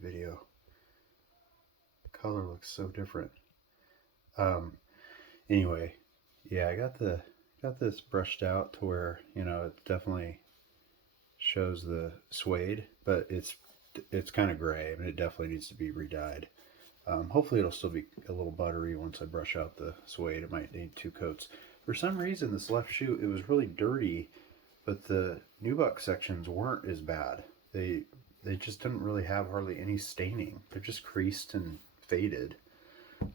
video. Color looks so different. Anyway, yeah, I got this brushed out to where, you know, it definitely shows the suede, but it's kind of gray. I mean, it definitely needs to be redyed. Hopefully it'll still be a little buttery once I brush out the suede. It might need 2 coats. For some reason, this left shoe, it was really dirty, but the Nubuck sections weren't as bad. They just didn't really have hardly any staining. They're just creased and faded.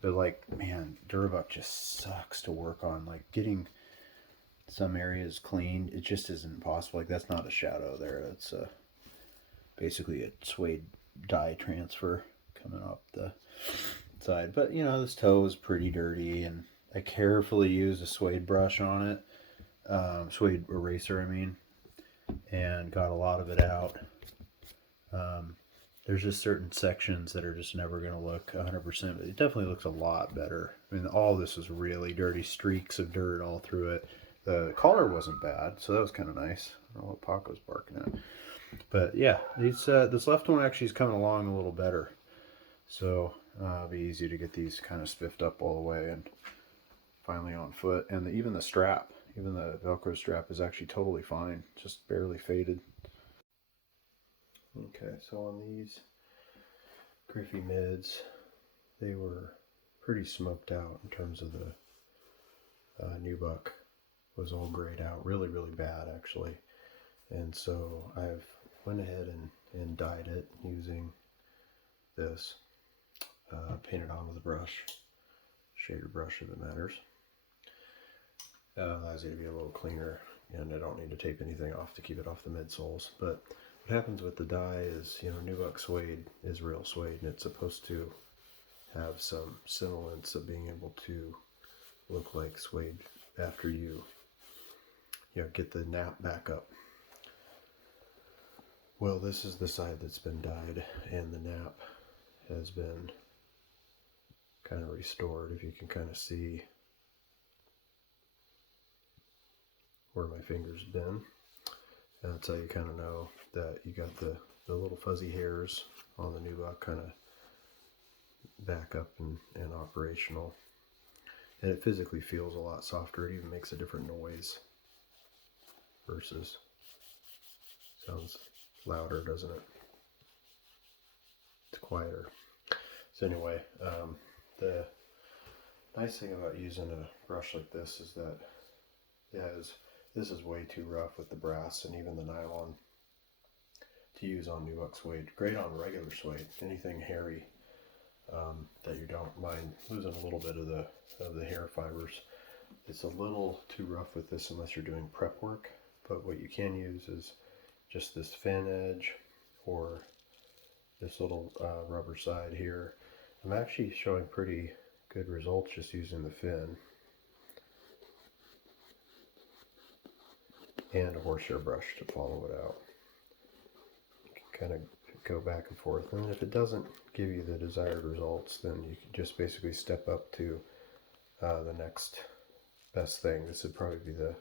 But like, man, Durabuck just sucks to work on. Like getting some areas cleaned, it just isn't possible. Like that's not a shadow there. That's basically a suede dye transfer coming up the side. But you know, this toe is pretty dirty, and I carefully used a suede brush on it, suede eraser, I mean, and got a lot of it out. There's just certain sections that are just never going to look 100%, but it definitely looks a lot better. I mean, all this is really dirty, streaks of dirt all through it. The collar wasn't bad, so that was kind of nice. I don't know what Paco's barking at. But yeah, this left one actually is coming along a little better. So it'll be easy to get these kind of spiffed up all the way and finally on foot. And even the strap, even the Velcro strap is actually totally fine, just barely faded. Okay, so on these Griffey mids, they were pretty smoked out in terms of the Nubuck was all grayed out, really, really bad actually. And so I've went ahead and dyed it using this, painted on with a brush, shader brush if it matters. Allows you to be a little cleaner, and I don't need to tape anything off to keep it off the midsoles. But what happens with the dye is, you know, Nubuck suede is real suede, and it's supposed to have some semblance of being able to look like suede after you know, get the nap back up. Well, this is the side that's been dyed, and the nap has been kind of restored. If you can kind of see where my finger's been, that's how you kind of know that you got the little fuzzy hairs on the Nubuck kind of back up and operational. And it physically feels a lot softer. It even makes a different noise versus, sounds louder, doesn't it? It's quieter. So anyway, the nice thing about using a brush like this is that this is way too rough with the brass and even the nylon to use on Nubuck suede. Great on regular suede, anything hairy that you don't mind losing a little bit of the hair fibers. It's a little too rough with this unless you're doing prep work, but what you can use is just this fin edge or this little rubber side here. I'm actually showing pretty good results just using the fin and a horsehair brush to follow it out. You can kind of go back and forth, and if it doesn't give you the desired results, then you can just basically step up to the next best thing. This would probably be the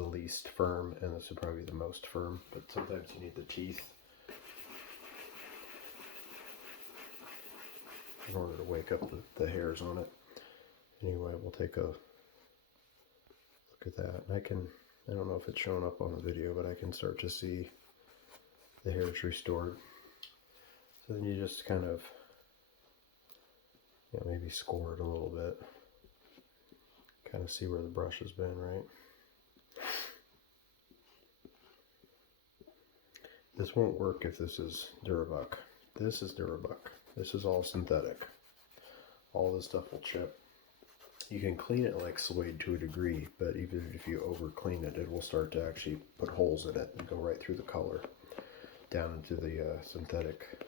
least firm, and this would probably be the most firm, but sometimes you need the teeth in order to wake up the hairs on it. Anyway, we'll take a look at that, and I don't know if it's showing up on the video, but I can start to see the hairs restored. So then you just kind of, you know, maybe score it a little bit, kind of see where the brush has been, right? This won't work if this is Durabuck. This is Durabuck. This is all synthetic. All this stuff will chip. You can clean it like suede to a degree, but even if you over clean it, it will start to actually put holes in it and go right through the color down into the synthetic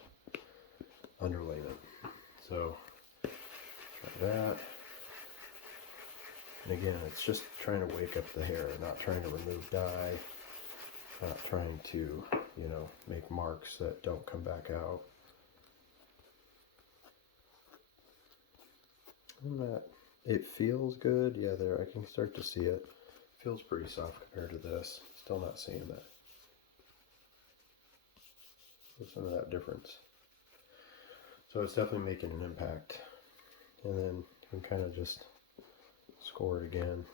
underlayment. So try that. And again, it's just trying to wake up the hair, not trying to remove dye, not trying to, you know, make marks that don't come back out. And that, it feels good. Yeah, there, I can start to see it. Feels pretty soft compared to this. Still not seeing that. Listen to that difference. So it's definitely making an impact. And then you can kind of just score it again.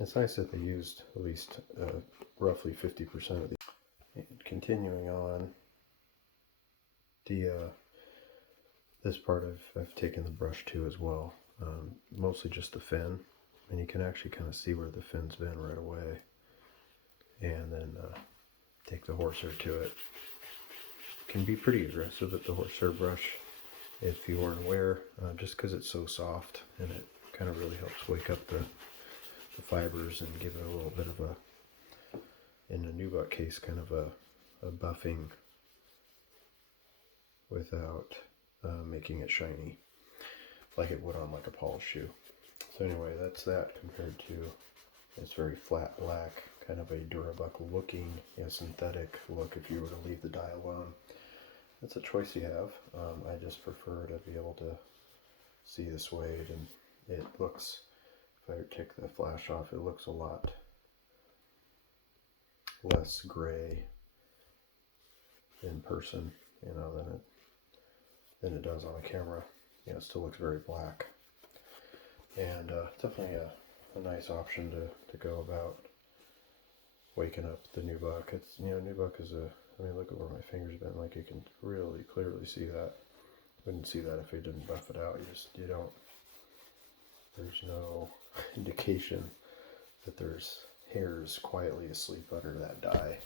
It's nice that they used at least roughly 50% of the. And continuing on, this part I've taken the brush to as well, mostly just the fin, and you can actually kind of see where the fin's been right away, and then take the horsehair to it. Can be pretty aggressive with the horsehair brush if you weren't aware, just because it's so soft, and it kind of really helps wake up the fibers and give it a little bit of a, in a Nubuck case, kind of a buffing without making it shiny like it would on like a polished shoe. So anyway, that's that compared to this very flat black, kind of a Durabuck looking, synthetic look if you were to leave the dye alone. That's a choice you have. I just prefer to be able to see the suede, and it looks, if I take the flash off, it looks a lot less gray in person, than it does on a camera. It still looks very black, and definitely a nice option to go about waking up the Nubuck. It's, Nubuck is look at where my fingers been. Like, you can really clearly see that. Wouldn't see that if I didn't buff it out. You don't. There's no indication that there's hairs quietly asleep under that dye.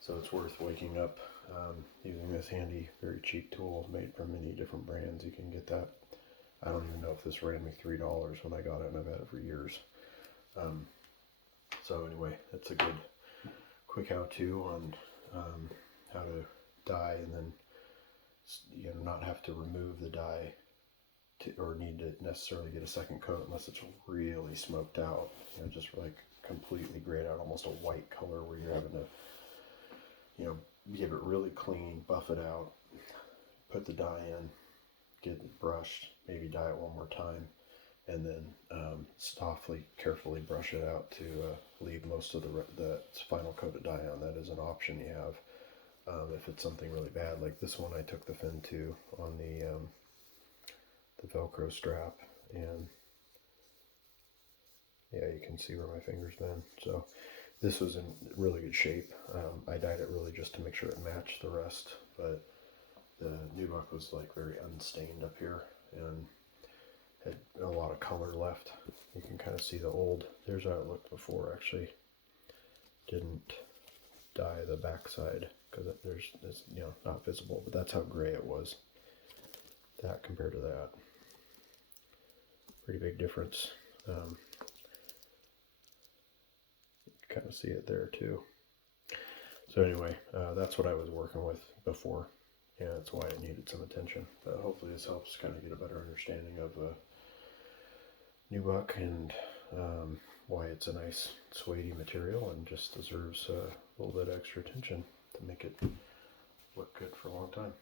So it's worth waking up using this handy, very cheap tool made from many different brands. You can get that. I don't even know if this ran me $3 when I got it, and I've had it for years. So anyway, that's a good quick how-to on how to dye, and then not have to remove the dye or need to necessarily get a second coat unless it's really smoked out. Just like completely grayed out, almost a white color, where you're having to give it really clean, buff it out, put the dye in, get it brushed, maybe dye it one more time, and then softly, carefully brush it out to leave most of the final coat of dye on. That is an option you have if it's something really bad. Like this one, I took the fin to on the Velcro strap, and yeah, you can see where my finger's been. So this was in really good shape. I dyed it really just to make sure it matched the rest, but the Nubuck was like very unstained up here and had a lot of color left. You can kind of see the old, there's how it looked before. Actually didn't dye the backside because it's not visible, but that's how gray it was. That compared to that, pretty big difference. Kind of see it there too. So anyway, that's what I was working with before. Yeah, that's why it needed some attention. But hopefully this helps kind of get a better understanding of Nubuck and why it's a nice suede material and just deserves a little bit extra attention to make it look good for a long time.